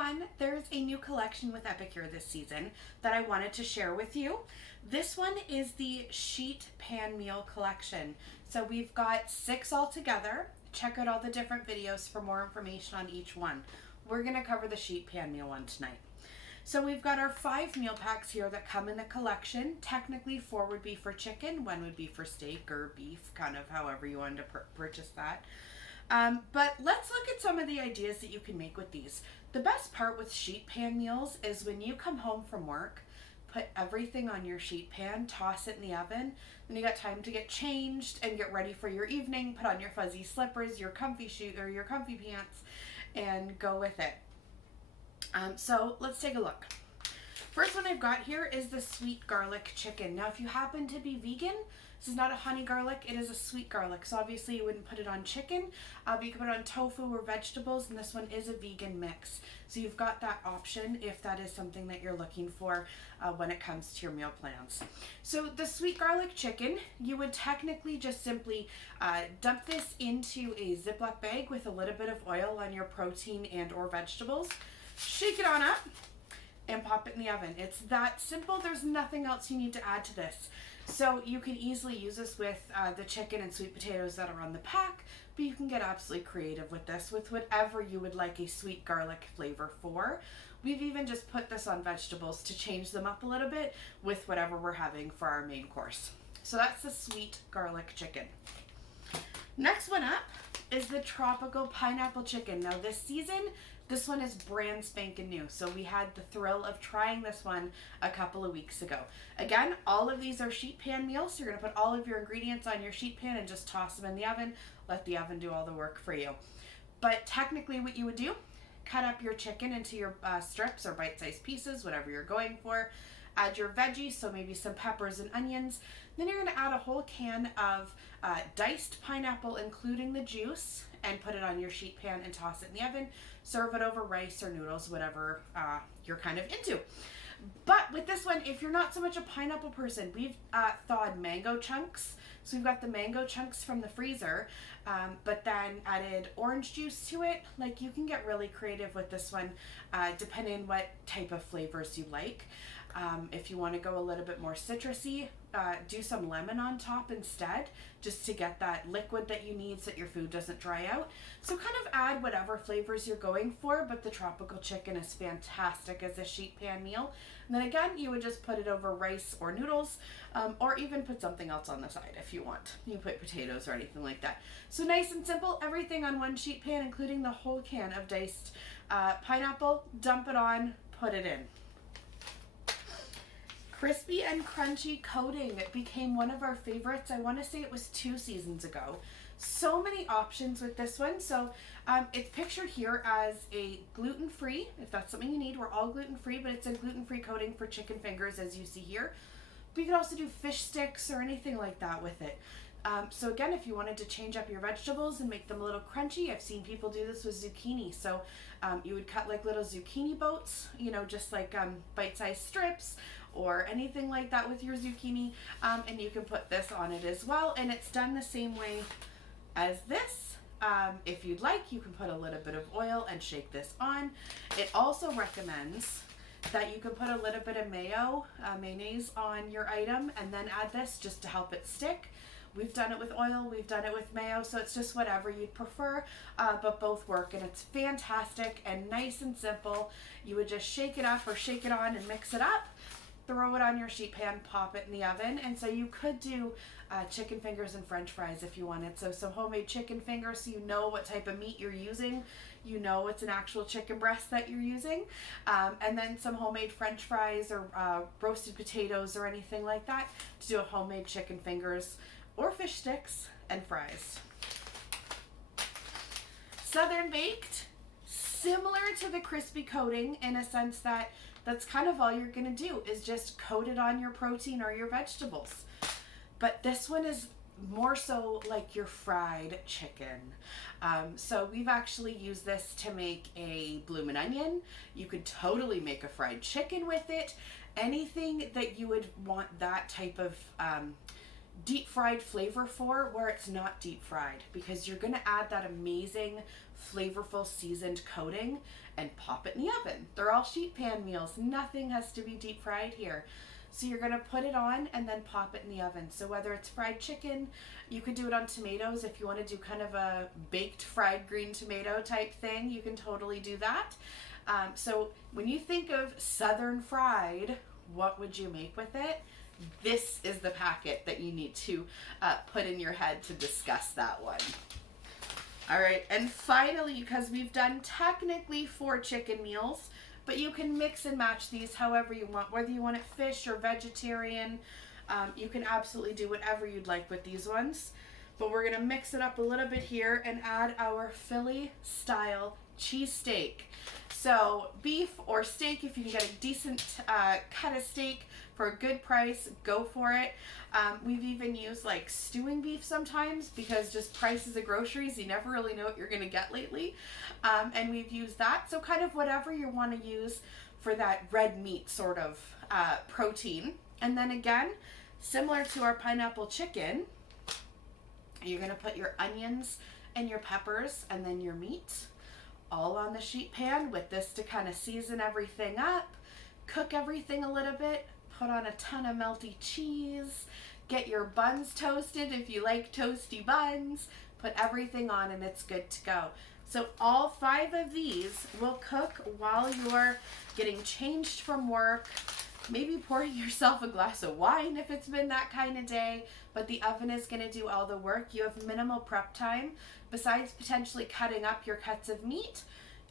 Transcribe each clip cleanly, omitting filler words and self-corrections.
everyone, there's a new collection with Epicure this season that I wanted to share with you. This one is the sheet pan meal collection. So we've got 6 altogether. Check out all the different videos for more information on each one. We're going to cover the sheet pan meal one tonight. So we've got our 5 meal packs here that come in the collection. Technically 4 would be for chicken, 1 would be for steak or beef, kind of however you want to purchase that. But let's look at some of the ideas that you can make with these. The best part with sheet pan meals is when you come home from work, put everything on your sheet pan, toss it in the oven, then you got time to get changed and get ready for your evening, put on your fuzzy slippers, your comfy shoe or your comfy pants, and go with it. So let's take a look. First one I've got here is the sweet garlic chicken. Now if you happen to be vegan, this is not a honey garlic, it is a sweet garlic. So obviously you wouldn't put it on chicken, but you can put it on tofu or vegetables, and this one is a vegan mix. So you've got that option if that is something that you're looking for when it comes to your meal plans. So the sweet garlic chicken, you would technically just simply dump this into a Ziploc bag with a little bit of oil on your protein and or vegetables, shake it on up, and pop it in the oven. It's that simple. There's nothing else you need to add to this. So you can easily use this with the chicken and sweet potatoes that are on the pack, but you can get absolutely creative with this with whatever you would like a sweet garlic flavor for. We've even just put this on vegetables to change them up a little bit with whatever we're having for our main course. So that's the sweet garlic chicken. Next one up is the tropical pineapple chicken. Now this season, this one is brand spanking new. So we had the thrill of trying this one a couple of weeks ago. Again, all of these are sheet pan meals. So you're gonna put all of your ingredients on your sheet pan and just toss them in the oven. Let the oven do all the work for you. But technically what you would do, cut up your chicken into your strips or bite-sized pieces, whatever you're going for. Add your veggies, so maybe some peppers and onions. Then you're going to add a whole can of diced pineapple, including the juice, and put it on your sheet pan and toss it in the oven. Serve it over rice or noodles, whatever you're kind of into. But with this one, if you're not so much a pineapple person, we've thawed mango chunks. So we've got the mango chunks from the freezer, but then added orange juice to it. Like, you can get really creative with this one, depending what type of flavors you like. If you want to go a little bit more citrusy, do some lemon on top instead, just to get that liquid that you need so that your food doesn't dry out. So kind of add whatever flavors you're going for, but the tropical chicken is fantastic as a sheet pan meal. And then again, you would just put it over rice or noodles, or even put something else on the side if you want. You can put potatoes or anything like that. So nice and simple, everything on one sheet pan, including the whole can of diced pineapple. Dump it on, put it in. Crispy and crunchy coating became one of our favorites. I want to say it was 2 seasons ago. So many options with this one. So it's pictured here as a gluten-free, if that's something you need. We're all gluten-free, but it's a gluten-free coating for chicken fingers, as you see here. But you could also do fish sticks or anything like that with it. So again, if you wanted to change up your vegetables and make them a little crunchy, I've seen people do this with zucchini. So you would cut like little zucchini boats, you know, just like bite-sized strips or anything like that with your zucchini. And you can put this on it as well. And it's done the same way as this. If you'd like, you can put a little bit of oil and shake this on. It also recommends that you can put a little bit of mayonnaise on your item and then add this just to help it stick. We've done it with oil, we've done it with mayo, so it's just whatever you'd prefer, but both work, and it's fantastic and nice and simple. You would just shake it up or shake it on and mix it up, throw it on your sheet pan, pop it in the oven. And so you could do chicken fingers and french fries if you wanted. So some homemade chicken fingers, so you know what type of meat you're using. You know it's an actual chicken breast that you're using. And then some homemade french fries or roasted potatoes or anything like that to do a homemade chicken fingers or fish sticks and fries. Southern baked, similar to the crispy coating in a sense that that's kind of all you're going to do is just coat it on your protein or your vegetables. But this one is more so like your fried chicken. So we've actually used this to make a bloomin' onion. You could totally make a fried chicken with it. Anything that you would want that type of deep fried flavor for where it's not deep fried, because you're going to add that amazing flavorful seasoned coating and pop it in the oven. They're all sheet pan meals. Nothing has to be deep fried here. So you're gonna put it on and then pop it in the oven. So whether it's fried chicken, you could do it on tomatoes. If you wanna do kind of a baked fried green tomato type thing, you can totally do that. So when you think of Southern fried, what would you make with it? This is the packet that you need to put in your head to discuss that one. All right, and finally, because we've done technically 4 chicken meals, but you can mix and match these however you want, whether you want it fish or vegetarian. You can absolutely do whatever you'd like with these ones. But we're gonna mix it up a little bit here and add our Philly style cheesesteak. So beef or steak, if you can get a decent cut of steak for a good price, go for it. We've even used like stewing beef sometimes because just prices of groceries, you never really know what you're gonna get lately. And we've used that. So kind of whatever you wanna use for that red meat sort of protein. And then again, similar to our pineapple chicken, you're gonna put your onions and your peppers and then your meat all on the sheet pan with this to kind of season everything up, cook everything a little bit, put on a ton of melty cheese, get your buns toasted if you like toasty buns, put everything on and it's good to go. So all 5 of these will cook while you're getting changed from work, maybe pouring yourself a glass of wine if it's been that kind of day, but the oven is going to do all the work. You have minimal prep time. Besides potentially cutting up your cuts of meat,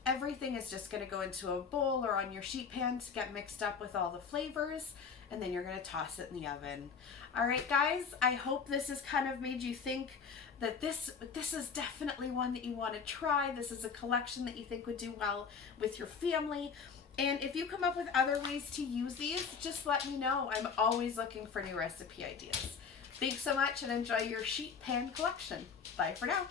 everything is just going to go into a bowl or on your sheet pan to get mixed up with all the flavors, and then you're going to toss it in the oven. All right, guys, I hope this has kind of made you think that this is definitely one that you want to try. This is a collection that you think would do well with your family. And if you come up with other ways to use these, just let me know. I'm always looking for new recipe ideas. Thanks so much and enjoy your sheet pan collection. Bye for now.